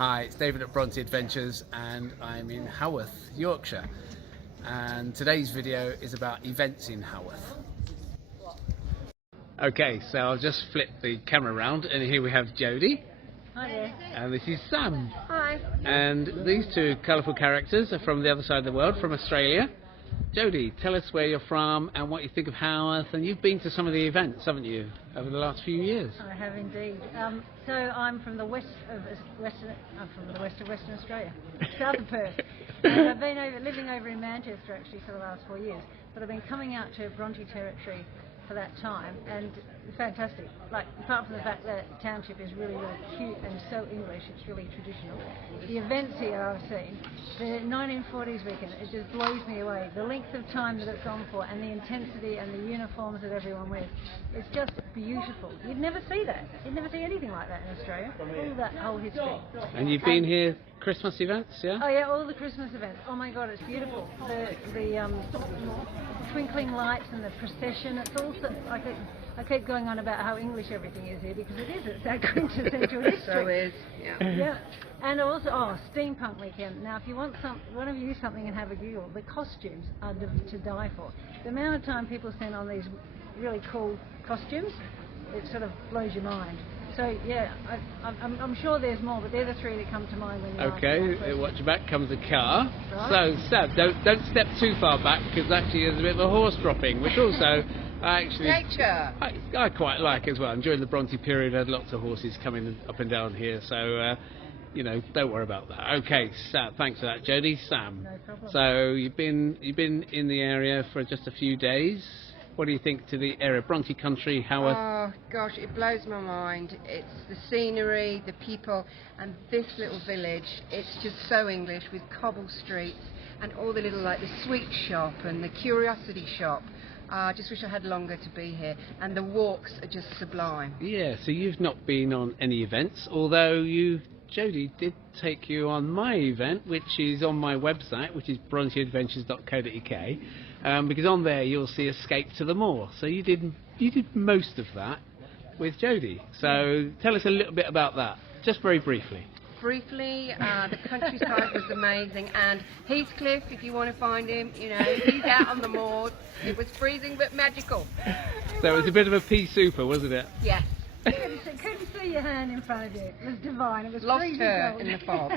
Hi, it's David at Bronte Adventures and I'm in Haworth, Yorkshire. And today's video is about events in Haworth. Okay, so I'll just flip the camera around and here we have Jodi. Hi there. And this is Sam. Hi. And these two colourful characters are from the other side of the world, from Australia. Jodi, tell us where you're from and what you think of Haworth, and you've been to some of the events, haven't you, over the last few years? I have indeed. So I'm from the west of Western Australia, south of Perth. And I've been living over in Manchester actually for the last 4 years, but I've been coming out to Bronte territory for that time, and it's fantastic. Like, apart from the fact that the township is really, really cute and so English, it's really traditional. The events here I've seen, the 1940s weekend, it just blows me away. The length of time that it's on for, and the intensity and the uniforms that everyone wears, it's just beautiful. You'd never see that. You'd never see anything like that in Australia. All that whole history. And you've been here Christmas events, yeah? Oh yeah, all the Christmas events. Oh my God, it's beautiful. The twinkling lights and the procession. It's also, I keep going on about how English everything is here, because it is. It's that quintessential history. So is, yeah. Yeah. And also, Steampunk Weekend. Now, if you want to use something and have a giggle, the costumes are to die for. The amount of time people spend on these really cool costumes, it sort of blows your mind. So yeah, I'm sure there's more, but they're the three that come to mind when you Okay, watch your back, comes a car. Right. So Sam, don't step too far back, because actually there's a bit of a horse dropping, which also Nature. I quite like as well. And during the Bronte period, I had lots of horses coming up and down here, so you know, don't worry about that. Okay, Sam, thanks for that, Jodi. Sam. No problem. So you've been in the area for just a few days. What do you think to the area, Bronte country, Haworth? Oh gosh, it blows my mind. It's the scenery, the people, and this little village. It's just so English, with cobble streets and all the little, like the sweet shop and the curiosity shop. I just wish I had longer to be here, and the walks are just sublime. Yeah, so you've not been on any events, although Jodi did take you on my event, which is on my website, which is bronteadventures.co.uk, because on there you'll see Escape to the Moor. So you did most of that with Jodi. So tell us a little bit about that, just very briefly. Briefly, the countryside was amazing, and Heathcliff, if you want to find him, you know, he's out on the moor. It was freezing but magical. So it was a bit of a pea super, wasn't it? Yes. Couldn't see your hand in front of you. It was divine. It was Lost freezing her cold. in the fog.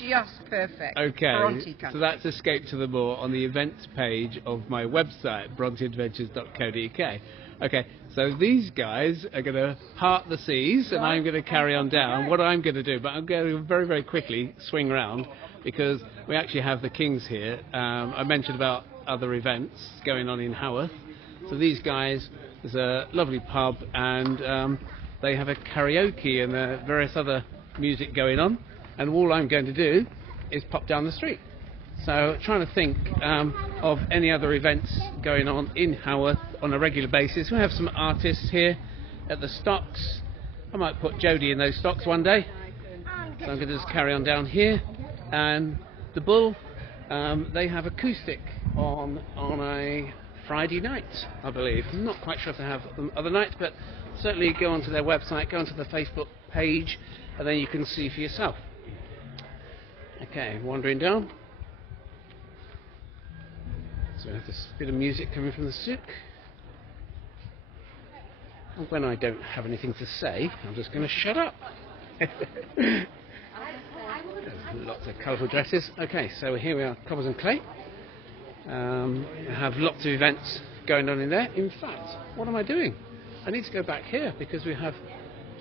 Just perfect. Okay, Bronte country. so that's Escape to the Moor on the events page of my website, bronteadventures.co.uk. Okay, so these guys are going to part the seas and I'm going to carry on down. What I'm going to do, but I'm going to very, very quickly swing round, because we actually have the Kings here. I mentioned about other events going on in Haworth. So these guys, there's a lovely pub, and they have a karaoke and various other music going on, and all I'm going to do is pop down the street. So trying to think of any other events going on in Haworth on a regular basis. We have some artists here at the stocks. I might put Jodi in those stocks one day. So I'm going to just carry on down here. And the Bull, they have acoustic on a Friday night, I believe. I'm not quite sure if they have them other nights, but certainly go onto their website, go onto the Facebook page, and then you can see for yourself. Okay, wandering down. So we have this bit of music coming from the souk. And when I don't have anything to say, I'm just going to shut up. Lots of colourful dresses. Okay, so here we are, Cobbles and Clay. We have lots of events going on in there. In fact, what am I doing? I need to go back here, because we have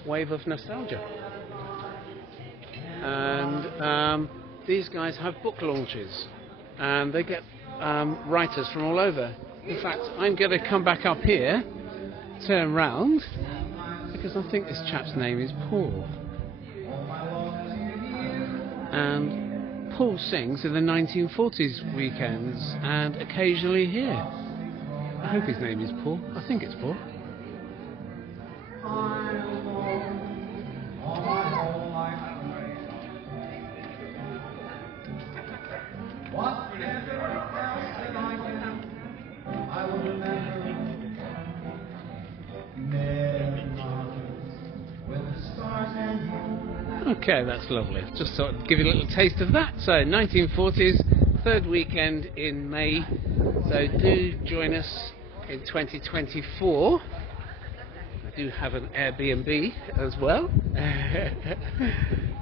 Wave of Nostalgia. And these guys have book launches, and they get writers from all over. In fact, I'm going to come back up here, turn round, because I think this chap's name is Paul. And Paul sings in the 1940s weekends and occasionally here. I hope his name is Paul. I think it's Paul. Okay, that's lovely. Just thought I'd give you a little taste of that. So 1940s, third weekend in May. So do join us in 2024. I do have an Airbnb as well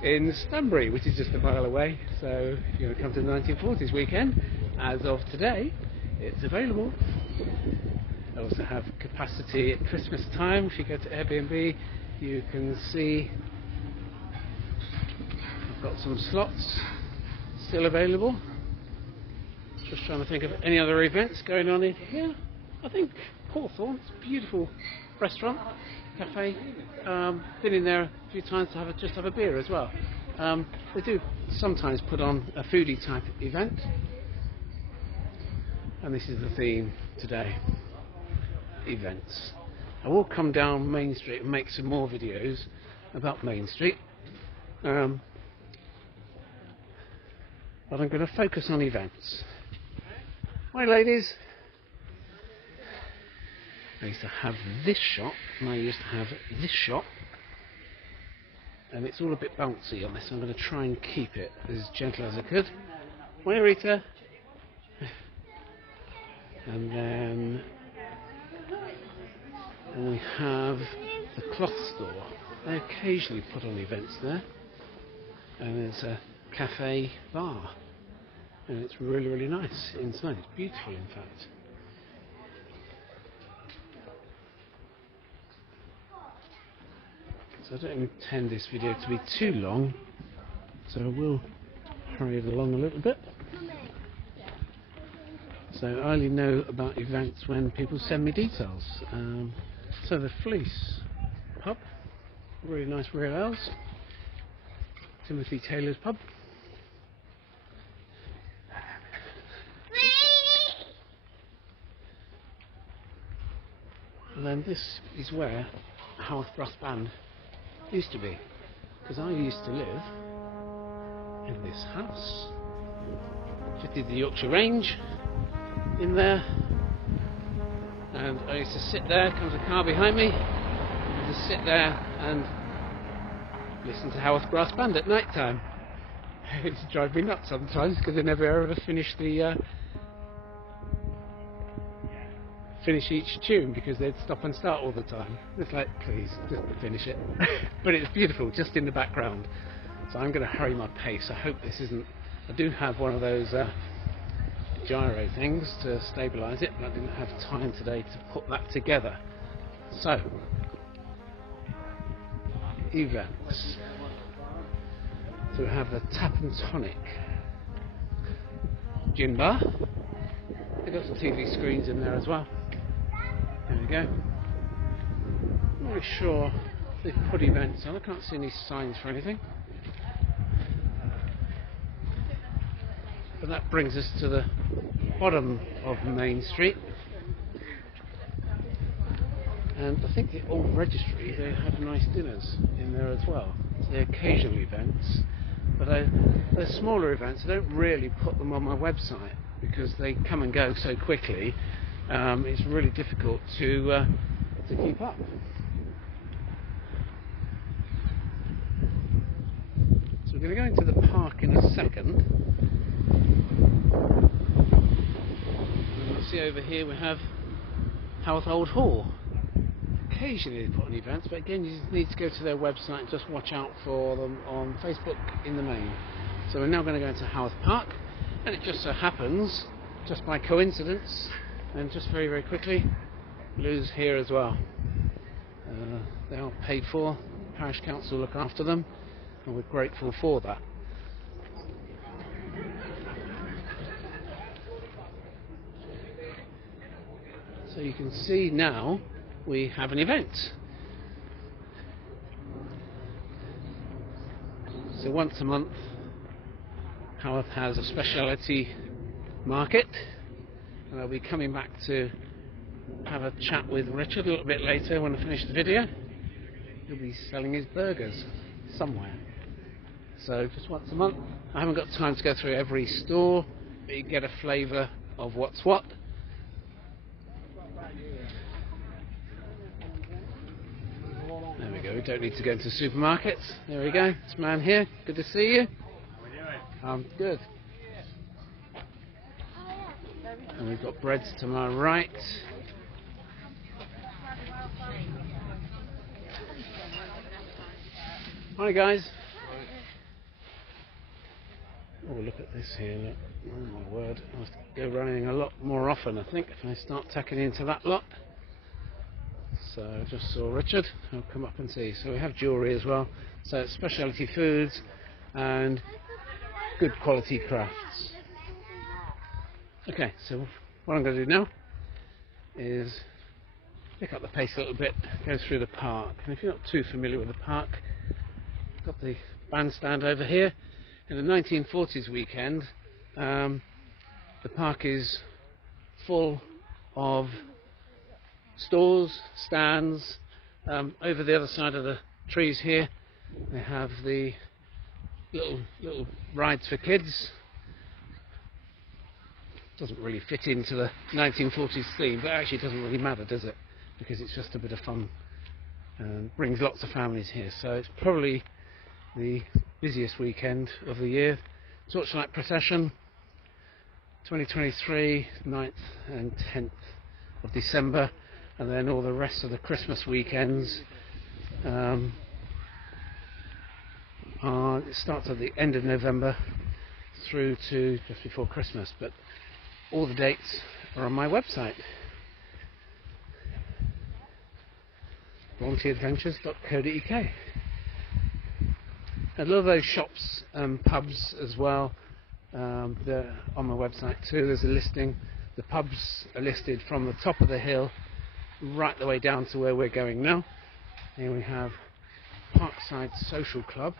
in Stanbury, which is just a mile away. So if you want to come to the 1940s weekend, as of today, it's available. I also have capacity at Christmas time. If you go to Airbnb, you can see I've got some slots still available. Just trying to think of any other events going on in here. I think Hawthorne's a beautiful restaurant, cafe. Been in there a few times to just have a beer as well. They do sometimes put on a foodie type event, and this is the theme today: events. I will come down Main Street and make some more videos about Main Street, but I'm going to focus on events. Hi ladies. I used to have this shop, and I used to have this shop, and it's all a bit bouncy on this. I'm going to try and keep it as gentle as I could. Hi Rita. And then we have the cloth store. They occasionally put on events there, and it's a cafe bar, and it's really, really nice inside. It's beautiful, in fact. So I don't intend this video to be too long, so I will hurry it along a little bit. So I only know about events when people send me details. So the Fleece pub, really nice real ales. Timothy Taylor's pub. And then this is where Haworth Brass Band used to be, because I used to live in this house. Fitted the Yorkshire range in there, and I used to sit there. Comes a car behind me. I just sit there and listen to Haworth Brass Band at night time. It used to drive me nuts sometimes because they never ever finished finish each tune, because they'd stop and start all the time. It's like, please, just finish it. But it's beautiful, just in the background. So I'm going to hurry my pace. I hope this isn't... I do have one of those gyro things to stabilise it, but I didn't have time today to put that together. So, events. So we have the Tap and Tonic gin bar. They've got some TV screens in there as well. There we go. I'm not really sure if they've put events on. I can't see any signs for anything. But that brings us to the bottom of Main Street. And I think the old registry, they had nice dinners in there as well. So they're occasional events, but they're smaller events. I don't really put them on my website because they come and go so quickly. It's really difficult to keep up. So we're going to go into the park in a second. And you'll see over here we have Haworth Old Hall. Occasionally they put on events, but again you just need to go to their website and just watch out for them on Facebook in the main. So we're now going to go into Haworth Park, and it just so happens, just by coincidence, and just very, very quickly, Lou's here as well. They are paid for, parish council look after them, and we're grateful for that. So you can see now we have an event. So once a month Haworth has a speciality market, and I'll be coming back to have a chat with Richard a little bit later when I finish the video. He'll be selling his burgers somewhere. So just once a month. I haven't got time to go through every store, but you get a flavour of what's what. There we go, we don't need to go into supermarkets. There we go. This man here. Good to see you. Good. And we've got breads to my right. Hi guys. Oh, look at this here. Look. Oh my word. I have to go running a lot more often, I think, if I start tacking into that lot. So I just saw Richard. I'll come up and see. So we have jewellery as well. So it's specialty foods and good quality crafts. Okay, so what I'm going to do now is pick up the pace a little bit, go through the park. And if you're not too familiar with the park, I've got the bandstand over here. In the 1940s weekend, the park is full of stores, stands. Over the other side of the trees here, they have the little rides for kids. Doesn't really fit into the 1940s theme, but actually it doesn't really matter, does it? Because it's just a bit of fun and brings lots of families here. So it's probably the busiest weekend of the year. Torchlight procession, 2023, 9th and 10th of December, and then all the rest of the Christmas weekends. It starts at the end of November through to just before Christmas, but all the dates are on my website, bronteadventures.co.uk. A lot of those shops and pubs as well, they're on my website too. There's a listing. The pubs are listed from the top of the hill right the way down to where we're going now. Here we have Parkside Social Club.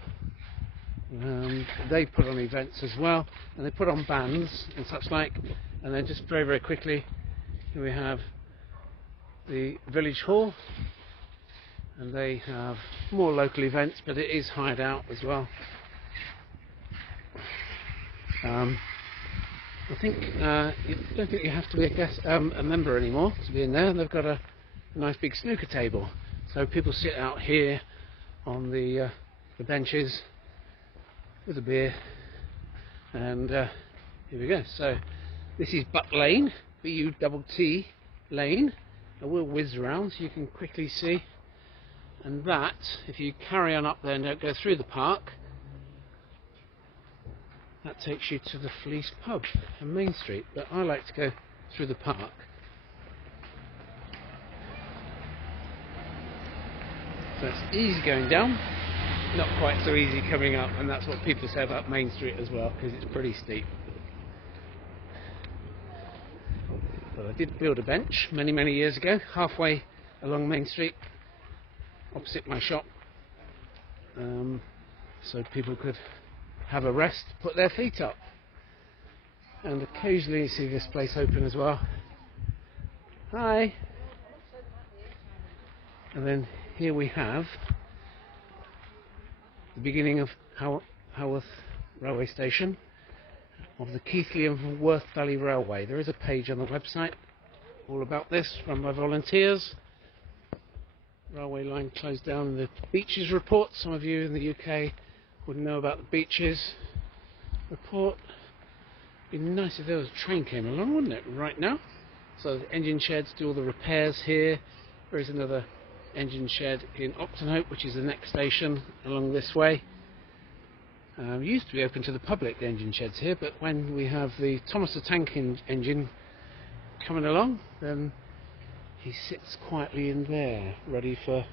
They put on events as well, and they put on bands and such like. And then just very, very quickly, here we have the Village Hall, and they have more local events, but it is hired out as well. I don't think you have to be a member anymore to be in there. They've got a nice big snooker table, so people sit out here on the benches with a beer, and here we go. So this is Butt Lane, B-U-T-T Lane. I will whiz around so you can quickly see. And that, if you carry on up there and don't go through the park, that takes you to the Fleece Pub on Main Street. But I like to go through the park. So it's easy going down, not quite so easy coming up, and that's what people say about Main Street as well, because it's pretty steep. But I did build a bench many, many years ago, halfway along Main Street, opposite my shop, so people could have a rest, put their feet up. And occasionally you see this place open as well. Hi! And then here we have the beginning of Haworth railway station, of the Keighley and Worth Valley Railway. There is a page on the website all about this, run by volunteers. Railway line closed down in the beaches report. Some of you in the UK would know about the beaches report. It'd be nice if there was a train came along, wouldn't it, right now? So the engine sheds do all the repairs here. There is another engine shed in Oxenhope, which is the next station along this way. Used to be open to the public, the engine sheds here, but when we have the Thomas the Tank engine coming along, then he sits quietly in there, ready for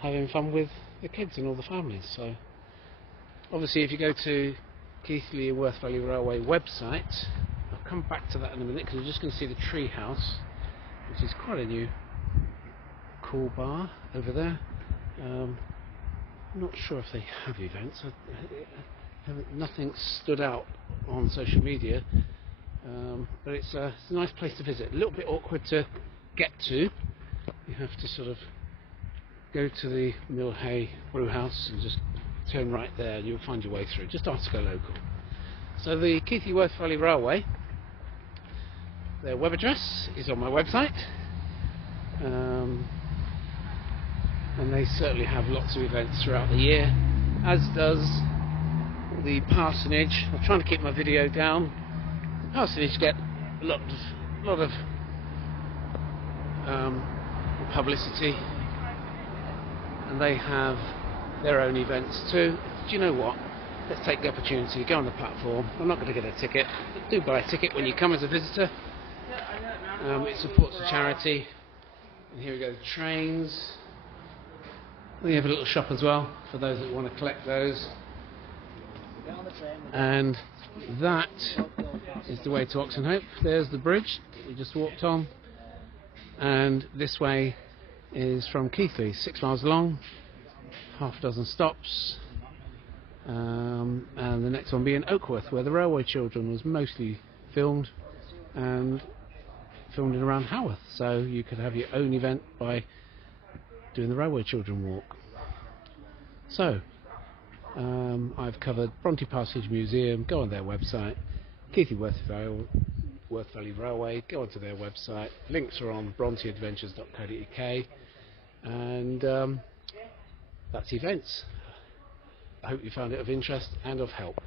having fun with the kids and all the families. So obviously if you go to Keighley and Worth Valley Railway website, I'll come back to that in a minute, because you're just going to see the tree house, which is quite a new cool bar over there. I'm not sure if they have events. Nothing stood out on social media, but it's a nice place to visit. A little bit awkward to get to. You have to sort of go to the Mill Hay brew house and just turn right there, and you'll find your way through. Just ask a local. So the Keighley Worth Valley Railway, their web address is on my website. and they certainly have lots of events throughout the year, as does the Parsonage. I'm trying to keep my video down. Parsonage get a lot of publicity, and they have their own events too. Do you know what? Let's take the opportunity, go on the platform. I'm not going to get a ticket, but do buy a ticket when you come as a visitor. It supports the charity. And here we go, the trains. We have a little shop as well for those that want to collect those. And that is the way to Oxenhope. There's the bridge that we just walked on. And this way is from Keighley, 6 miles long, half a dozen stops. And the next one being Oakworth, where the Railway Children was mostly filmed, and filmed in around Haworth. So you could have your own event by doing the Railway Children walk. So I've covered Bronte Parsonage Museum. Go on their website. Keighley Worth Valley Railway. Go onto their website. Links are on bronteadventures.co.uk, and that's events. I hope you found it of interest and of help.